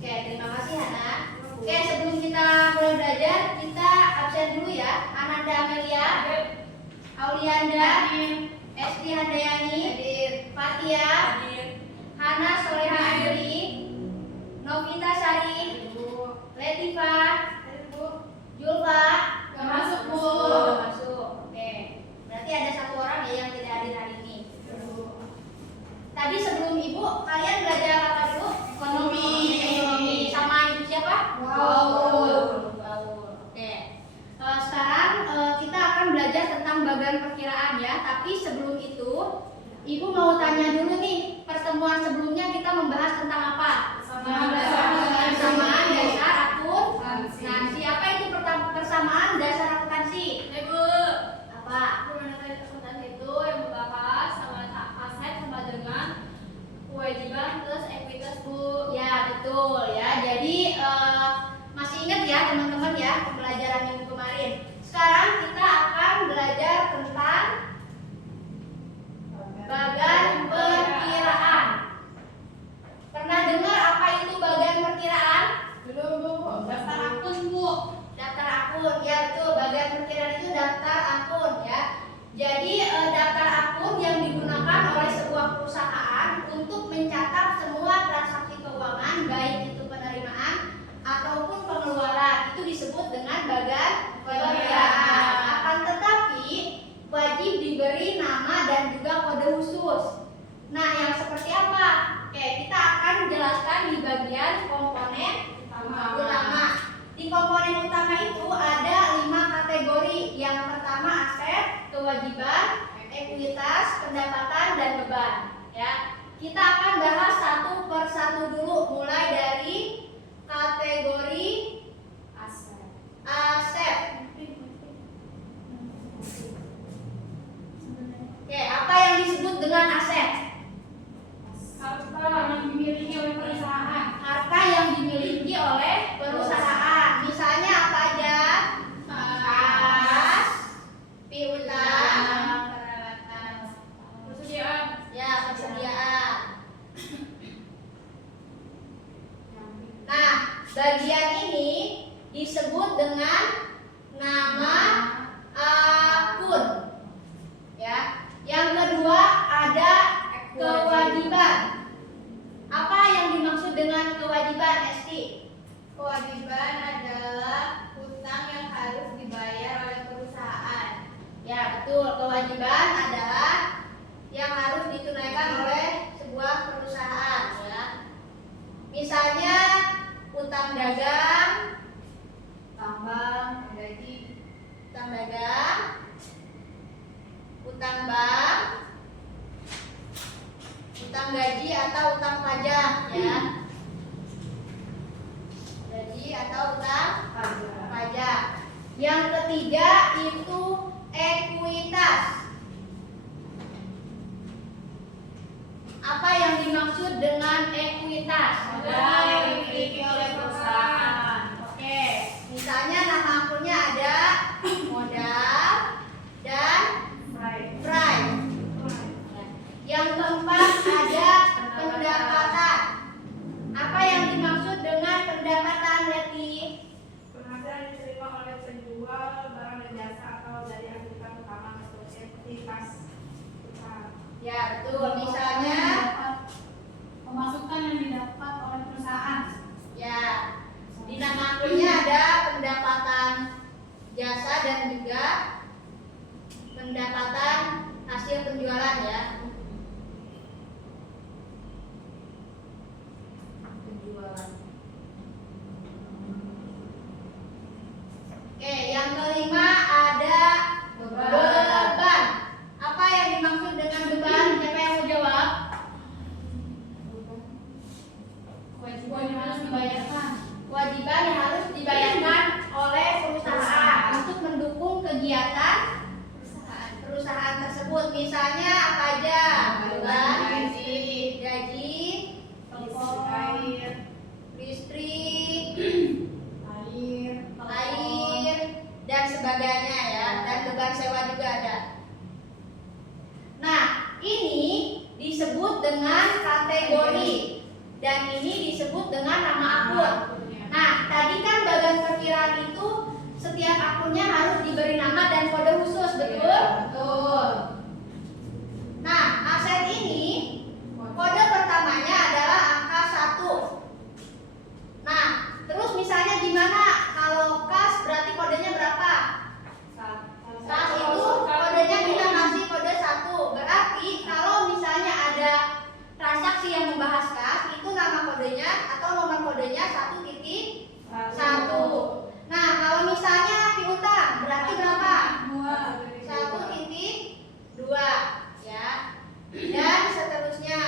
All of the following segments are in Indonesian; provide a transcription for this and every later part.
Oke, terima kasih Hana. Oke, sebelum kita mulai belajar, kita absen dulu ya. Ananda Amelia, Aulianda, Esti Handayani, Fatia, Hana Soleha Andri, Novita Sari, Letifa, Julfa, Gak masuk, Bu. Gak masuk. Oke, berarti ada satu orang ya yang tidak hadir hari ini. Tadi sebelum Ibu, kalian belajar apa dulu? Ekonomi. Sama Ibu siapa? Wow. Oke. Sekarang kita akan belajar tentang bagian perkiraan ya. Tapi sebelum itu, Ibu mau tanya dulu nih. Pertemuan sebelumnya kita membahas tentang apa? Persamaan dasar akuntansi. Apa itu persamaan dasar akuntansi? Ibu, Apa? akuntansi itu yang membahas sama aset sama dengan kewajiban plus ekuitas, Bu. Ya betul ya. Jadi masih ingat ya teman-teman ya pembelajaran minggu kemarin. Sekarang kita akan belajar tentang bagan perkiraan. Pernah dengar apa itu bagan perkiraan? Belum, Bu. Daftar akun, Bu. Daftar akun, ya betul. Bagan perkiraan itu daftar akun ya. Jadi daftar akun yang digunakan oleh sebuah perusahaan untuk mencatat semua transaksi keuangan, baik itu penerimaan ataupun pengeluaran. Itu disebut dengan bagan perkiraan. Akan tetapi wajib diberi nama dan juga kode khusus. Nah, yang seperti apa? Oke, kita akan jelaskan di bagian komponen utama. Di komponen utama itu ada 5 kategori. Yang pertama aset, kewajiban, ekuitas, pendapatan, dan beban. Ya, kita akan bahas satu per satu dulu, mulai dari kategori aset. Oke, apa yang disebut dengan aset? Harta yang dimiliki oleh perusahaan. Harta yang dimiliki oleh perusahaan. Misalnya apa aja? Kas, piutang, Persediaan. ya persediaan. Nah, bagian ini disebut dengan nama akun. Ya. Yang kedua ada kewajiban. Apa yang dimaksud dengan kewajiban, Esti? Kewajiban adalah hutang yang harus dibayar oleh perusahaan. Ya, betul. Kewajiban adalah yang harus ditunaikan oleh sebuah perusahaan, ya. Misalnya utang dagang, tambang, gaji, utang dagang, utang bank, utang gaji atau utang pajak, ya. Gaji atau utang pajak. Yang ketiga itu ekuitas. Apa yang dimaksud dengan ekuitas? Modal yang dimiliki oleh perusahaan. Oke, misalnya nama akunnya ada modal dan price. Yang keempat ada pendapatan. Apa yang dimaksud dengan pendapatan, Leti? Penghasilan yang diterima oleh penjual barang dan jasa atau dari aktivitas utama aktivitas usaha. Ya, betul. Misalnya Pemasukan yang didapat oleh perusahaan. ya, di nama akunnya ada pendapatan jasa dan juga pendapatan hasil penjualan, ya. Penjualan. Oke, yang kelima ada beban. Apa yang dimaksud dengan beban? Siapa yang mau jawab? Kewajiban yang harus dibayarkan. Kewajiban yang harus dibayarkan oleh perusahaan untuk mendukung kegiatan perusahaan tersebut. Misalnya apa aja? Beban, gaji, Air, listrik, air, air, dan sebagainya, ya. Dan beban sewa juga ada. Nah, ini disebut dengan kategori dan ini disebut dengan nama akun. Nah, tadi kan bagian perkiraan itu setiap akunnya harus diberi nama dan kode khusus, betul? Betul. Nah, aset ini kode pertamanya adalah angka 1. Nah, terus misalnya gimana kalau kas berarti kodenya berapa? Kas itu kodenya kita kasih kode 1. Berarti kalau misalnya ada transaksi yang membahas kas, itu nama kodenya atau nomor kodenya 1.1. Nah, kalau misalnya piutang berarti berapa? 1.2 ya. Dan seterusnya.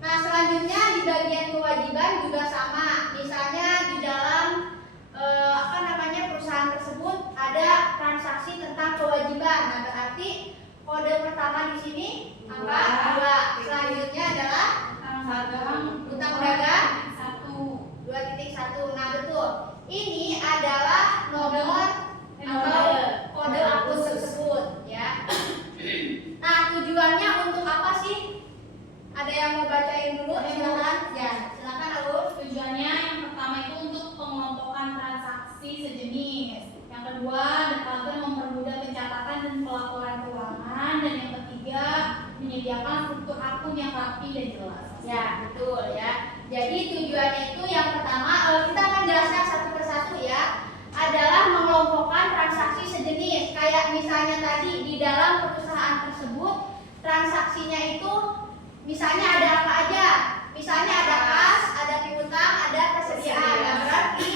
Nah, selanjutnya di bagian kewajiban juga sama. Misalnya di dalam perusahaan tersebut ada transaksi tentang kewajiban. Nah, berarti kode pertama di sini angka 2. Selanjutnya adalah utang dagang 2.1. Nah, betul. Ini adalah nomor atau kode akun tersebut ya. Nah, tujuannya untuk apa sih? Ada yang mau bacain dulu? Silakan. Ya, silakan Alun. Tujuannya yang pertama itu untuk pengelompokan transaksi sejenis. Yang kedua, agar mempermudah pencatatan dan pelaporan keuangan. Dan yang ketiga, menyediakan struktur akun yang rapi dan jelas. Ya, betul ya. Jadi tujuannya itu yang pertama, kita akan jelaskan satu persatu ya. Adalah mengelompokkan transaksi sejenis. Kayak misalnya tadi di dalam perusahaan tersebut transaksinya itu misalnya ada apa aja? Misalnya ada kas, ada piutang, ada persediaan. Nah, berarti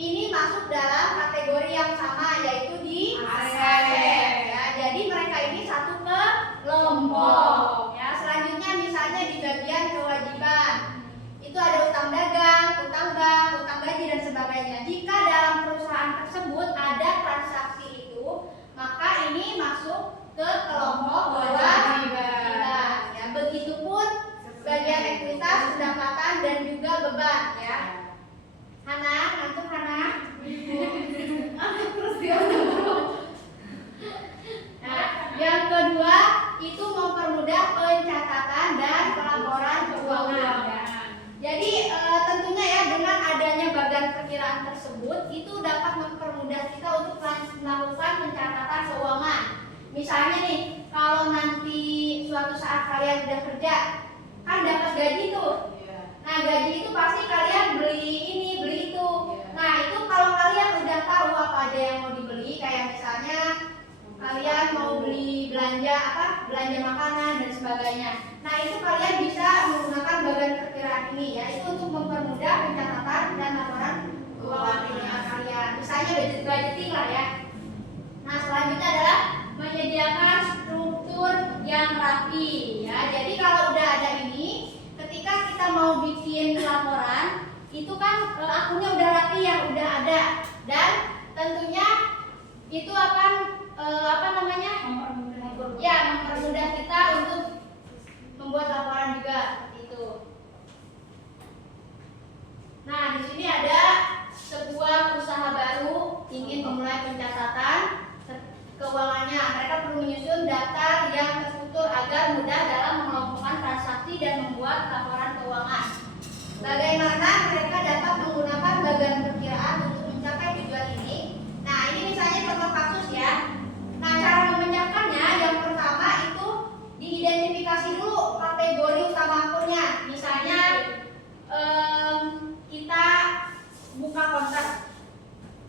ini masuk dalam kategori yang sama, yaitu di aset. Ya, jadi mereka ini satu kelompok. Ya, selanjutnya misalnya di bagian kewajiban itu ada utang dagang, utang bank, utang gaji dan sebagainya. Jika dalam perusahaan tersebut ada transaksi itu, maka ini masuk ke kelompok kewajiban. Ya, begitupun bagian ekuitas, pendapatan dan juga beban ya. Hana, ngantuk Hana? Ngantuk terus dia. Nah, yang kedua itu mempermudah pencatatan dan pelaporan keuangan ya. Jadi tentunya ya dengan adanya bagian perkiraan tersebut itu dapat mempermudah kita untuk melakukan pencatatan keuangan. Misalnya nih, kalau nanti suatu saat kalian udah kerja, kan dapat gaji tuh. Nah, gaji itu pasti kalian beli ini, beli itu. Nah, itu kalau kalian udah tahu apa aja yang mau dibeli, kayak misalnya kalian mau beli belanja makanan dan sebagainya. Nah, itu kalian bisa menggunakan bagian perkiraan ini ya, itu untuk mempermudah pencatatan dan laporan keuangan kalian. Misalnya budgeting lah ya. Nah, selanjutnya adalah menyediakan struktur yang rapi ya. Jadi kalau udah ada ini, ketika kita mau bikin laporan, itu kan akunnya udah rapi ya, udah ada. Dan tentunya itu akan mempermudah kita untuk membuat laporan juga seperti itu. Nah, di sini ada sebuah usaha baru ingin memulai pencatatan keuangannya. Mereka perlu menyusun daftar yang terstruktur agar mudah dalam mengelompokkan transaksi dan membuat laporan keuangan. Bagaimana mereka dapat menggunakan bagian perkiraan untuk mencapai tujuan ini? Nah, ini misalnya contoh kasus ya. Nah, cara memecahkannya yang pertama itu diidentifikasi dulu kategori utama akunnya. Misalnya kita buka konter.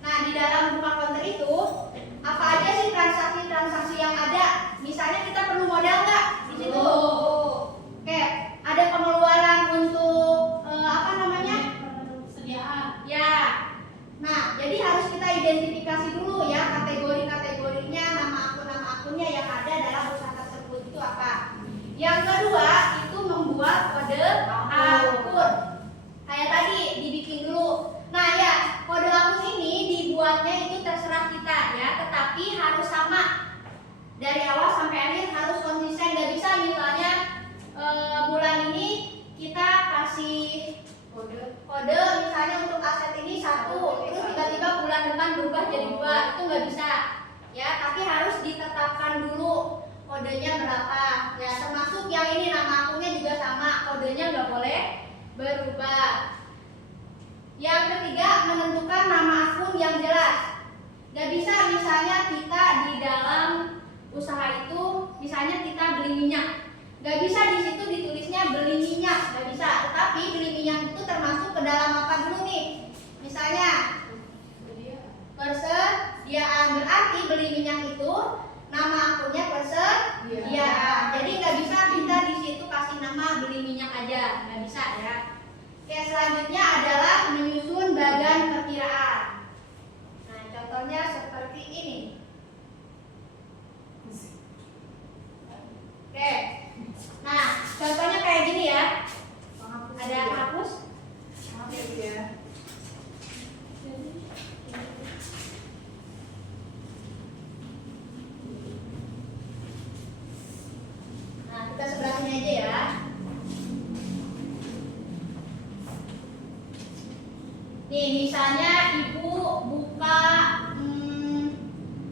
Nah, di dalam buka konter itu apa aja sih transaksi-transaksi yang ada? Misalnya kita perlu modal nggak di situ? Oke, ada pengeluaran untuk Persediaan. Ya. Nah, jadi harus kita identifikasi dulu ya kategori-kategorinya, nama akunnya yang ada dalam usaha tersebut itu apa. Yang kedua itu membuat kode akun. Kayak tadi dibikin dulu. Nah ya, kode akun ini dibuatnya itu terserah kita ya, tetapi harus sama dari awal sampai akhir, harus konsisten. Gak bisa misalnya bulan ini kita kasih kode misalnya untuk aset ini 1, terus tiba-tiba bulan depan berubah jadi 2, itu nggak bisa ya. Tapi harus ditetapkan dulu kodenya berapa ya, termasuk yang ini nama akunnya juga sama, kodenya nggak boleh berubah. Yang ketiga, menentukan nama akun yang jelas. Gak bisa misalnya kita di dalam usaha itu, misalnya kita beli minyak, gak bisa di situ ditulisnya beli minyak, gak bisa. Tetapi beli minyak itu termasuk ke dalam apa dulu nih? Misalnya persediaan, berarti beli minyak itu nama akunnya persediaan. Jadi nggak bisa kita di situ kasih nama beli minyak aja, nggak bisa ya. Oke, selanjutnya adalah menyusun bagan perkiraan. Nah, contohnya seperti ini. Oke, nah contohnya kayak gini ya. Ada hapus? Nah, kita sebelah sini aja ya. Nih, misalnya ibu buka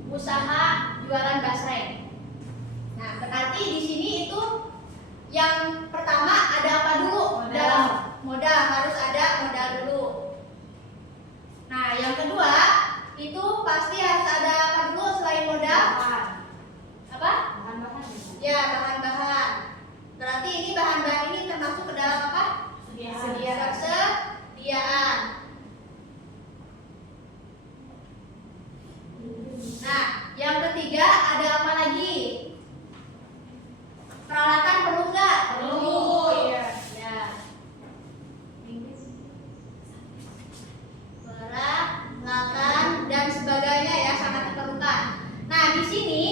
usaha jualan basreng. Nah, berarti di sini itu yang pertama ada apa dulu? Modal, harus ada modal dulu. Nah, yang kedua itu pasti harus ada apa dulu selain modal? Apa? Ya, bahan-bahan. Berarti ini bahan-bahan ini termasuk ke dalam apa? Persediaan. Nah, yang ketiga ada apa lagi? Peralatan perlu nggak? Perlu, iya. Ya. Peralatan dan sebagainya ya, sangat diperlukan. Nah, di sini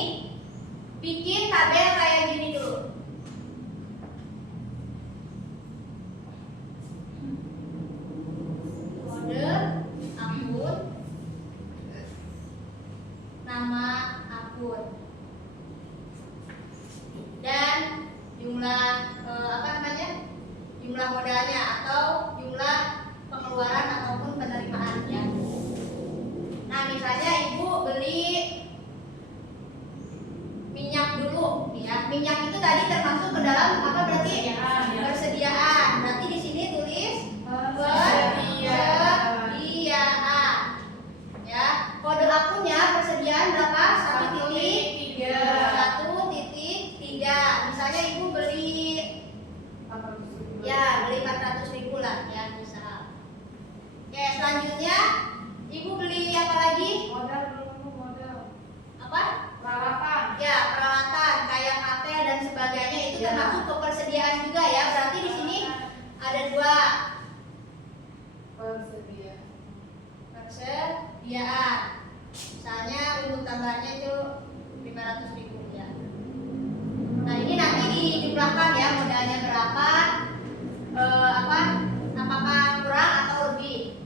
bikin tabel kayak gini dulu. Kode akun, nama akun, dan jumlah jumlah modalnya atau jumlah pengeluaran ataupun penerimaannya. Nah, misalnya ibu beli minyak dulu, ya. Minyak itu tadi termasuk ke dalam apa berarti? Persediaan. Berarti di sini tulis persediaan. Ya. Kode akunnya persediaan berapa? 1.3. Misalnya ibu beli 400.000 lah ya, misal. Oke, selanjutnya ibu beli apa lagi? Modal. Apa? Peralatan. Ya, peralatan kayak katel dan sebagainya itu termasuk ke persediaan juga ya. Berarti di sini ada 2. Persediaan. Misalnya untuk tambahannya itu 500.000 ya. Nah, ini nanti dijumlahkan ya, modalnya berapa? Apakah kurang atau lebih?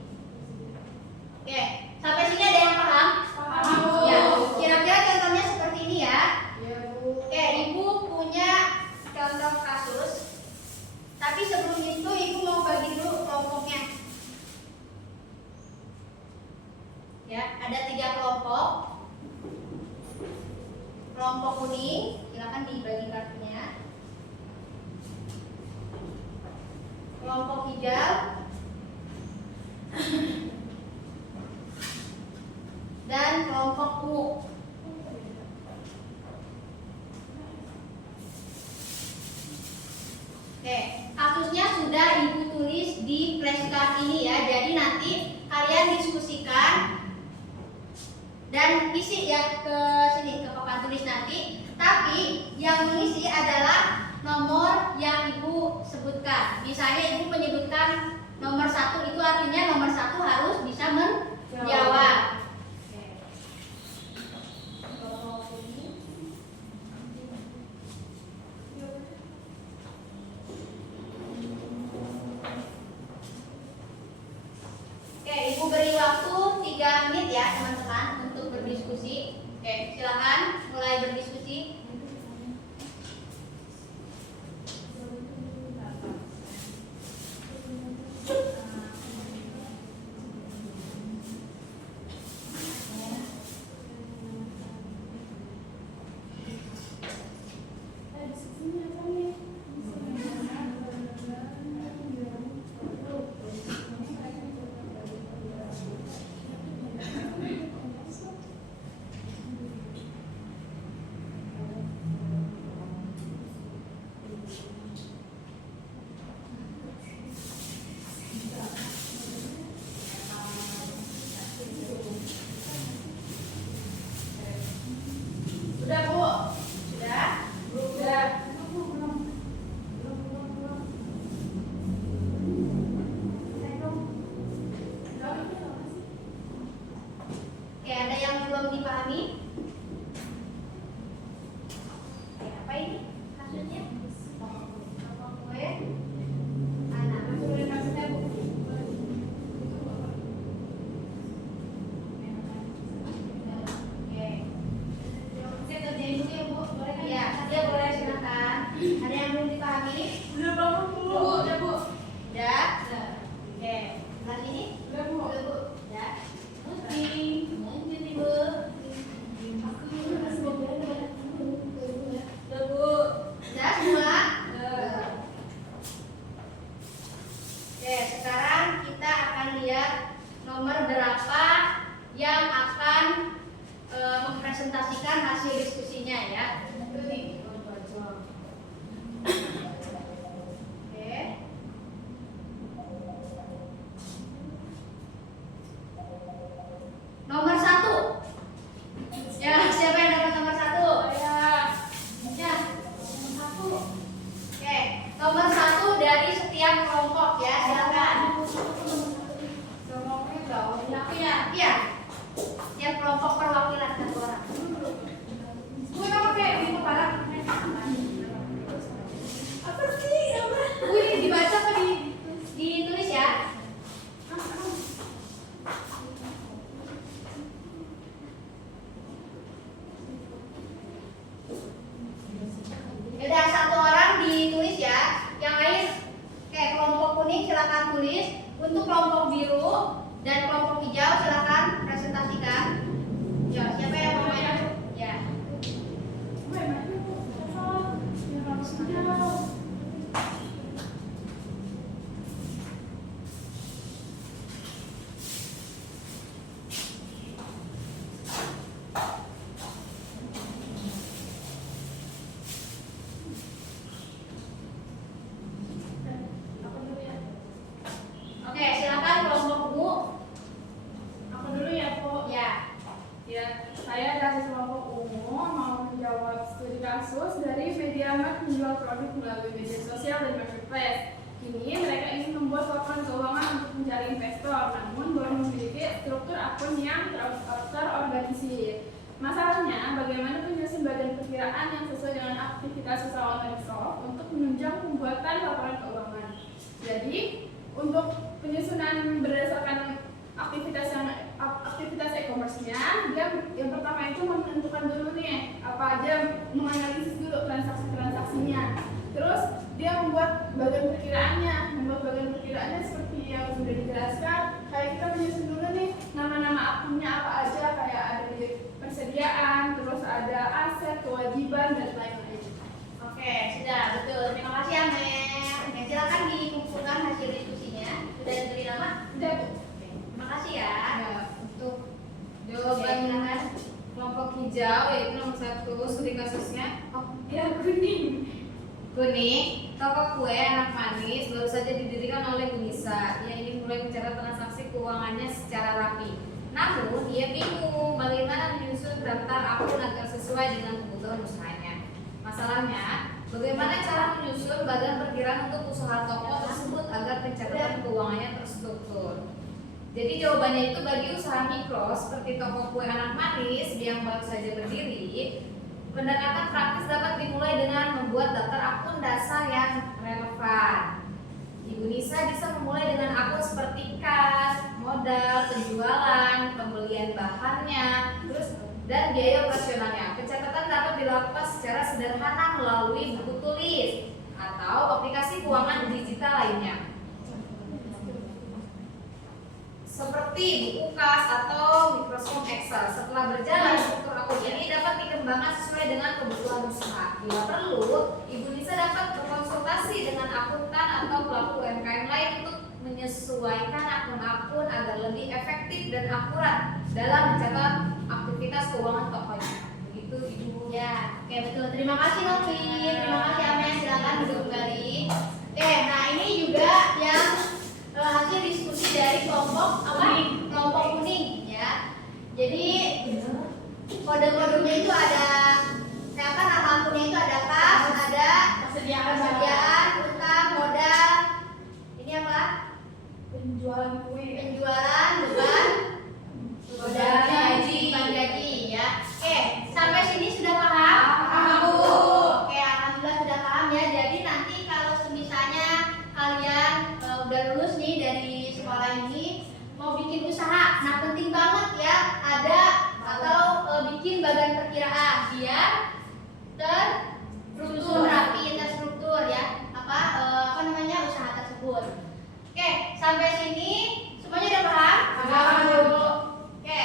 Oke, sampai sini ada yang paham? Paham. Ya, kira-kira contohnya seperti ini ya. Iya, Bu. Oke, ibu punya contoh kasus. Tapi sebelum itu ibu mau bagi dulu kelompoknya. Ya, ada 3 kelompok. Kelompok kuning, silakan dibagi kartunya. Kelompok hijau dan kelompok ungu. Oke, kasusnya sudah ibu tulis di flashcard ini ya. Jadi nanti kalian diskusikan dan isi ya ke sini, ke papan tulis nanti. Tapi yang mengisi adalah nomor yang ibu sebutkan. Misalnya ibu menyebutkan nomor 1, itu artinya nomor 1 harus bisa menjawab. Oke, ibu beri waktu 3 menit ya teman-teman untuk berdiskusi. Oke, silakan mulai berdiskusi. nomor berapa yang akan mempresentasikan hasil diskusinya ya. Itu nih. Oke. Nomor 1. Ya, siapa yang dapat nomor 1? Ya, nomor 1. Oke, nomor 1 dari setiap kelompok ya, silakan. Iya. Setiap kelompok perwakilan satu orang. Gue nggak pakai ini kepala. Apa sih? Gue dibaca apa ditulis ya? Udah satu orang ditulis ya. Yang lain kayak kelompok kuning silakan tulis. Untuk kelompok biru dan kelompok hijau silakan presentasikan. Ya, siapa yang mau main? Ya. Oke, silakan kelompok ungu. Aku dulu ya, Bu. Ya. Ya, saya dari kelompok ungu mau menjawab studi kasus dari MediaMarkt menjual produk melalui media sosial dan marketplace. Kini mereka ingin membuat laporan keuangan untuk mencari investor, namun belum memiliki struktur akun yang terorganisir. Masalahnya, bagaimana penyusun badan perkiraan yang sesuai dengan aktivitas usaha online shop untuk menunjang pembuatan laporan keuangan. Jadi, untuk penyusunan berdasarkan aktivitas e-commerce-nya, dia yang pertama itu menentukan dulu nih apa aja, menganalisis dulu transaksinya. Terus dia membuat bagian perkiraannya seperti yang sudah dijelaskan. Kayak kita menyusun dulu nih nama-nama akunnya apa aja, kayak ada di persediaan, terus ada aset, kewajiban dan lain-lain. Oke, sudah betul. Terima kasih Amer. Oke, silakan dikumpulkan hasil diskusinya. Sudah diberi nama? Sudah, Bu. Oke, terima kasih ya. Ya, untuk jawaban kelompok hijau yaitu nomor 1 studi kasusnya kuning, toko kue anak manis baru saja didirikan oleh Gunisa. Ia ingin mulai mencatat transaksi keuangannya secara rapi. Namun ia bingung bagaimana menyusun daftar akun agar sesuai dengan kebutuhan usahanya. Masalahnya, bagaimana cara menyusun badan perkiraan untuk usaha toko tersebut agar pencatatan keuangannya terstruktur. Jadi jawabannya itu bagi usaha mikro seperti toko kue anak manis yang baru saja berdiri, pendekatan praktis dapat dimulai dengan membuat daftar akun dasar yang relevan. Ibu Nisa bisa memulai dengan akun seperti kas, modal, penjualan, pembelian bahannya, dan biaya operasionalnya. Pencatatan dapat dilakukan secara sederhana melalui buku tulis atau aplikasi keuangan digital lainnya, seperti buku kas atau Microsoft Excel. Setelah berjalan, struktur akun ini dapat dikembangkan sesuai dengan kebutuhan usaha. Bila perlu, Ibu Nisa dapat berkonsultasi dengan akuntan atau pelaku UMKM lain untuk menyesuaikan akun-akun agar lebih efektif dan akurat dalam mencatat aktivitas keuangan tokonya. Begitu Ibu. Ya, oke betul. Terima kasih Novi. Terima kasih Amer. Silakan duduk kembali. Oke, nah ini juga yang hasil diskusi dari kelompok kelompok kuning ya. Jadi kode-kodenya itu ada siapa, nama akunnya itu ada kas, ada persediaan, utang, modal. Ini apa? Penjualan kue. Penjualan, beban gaji ya. Oke, sampai sini sudah paham? Paham, Bu. Oke, alhamdulillah sudah paham ya. Jadi nanti kalau semisalnya kalian udah lulus nih dari sekolah ini mau bikin usaha, nah penting banget ya ada atau bikin badan perkiraan biar tersusun rapi, terstruktur ya apa namanya usaha tersebut. Oke, sampai sini semuanya udah paham? Paham, Bu. Oke.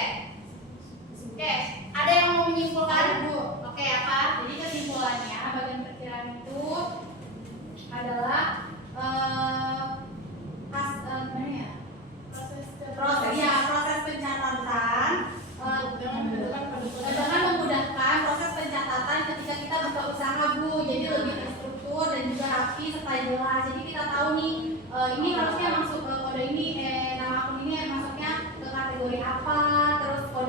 Oke, ada yang mau menyimpulkan? Bu. Oke, apa? Jadi kesimpulannya badan perkiraan itu adalah gimana ya? Proses Proses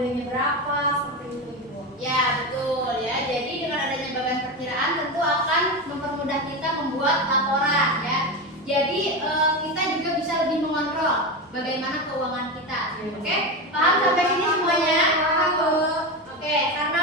modalnya berapa, seperti itu Ibu. Ya, betul ya. Jadi dengan adanya bagian perkiraan tentu akan mempermudah kita membuat laporan ya. Jadi kita juga bisa lebih mengontrol bagaimana keuangan kita. Oke? Paham sampai sini semuanya? Paham, Bu. Oke, karena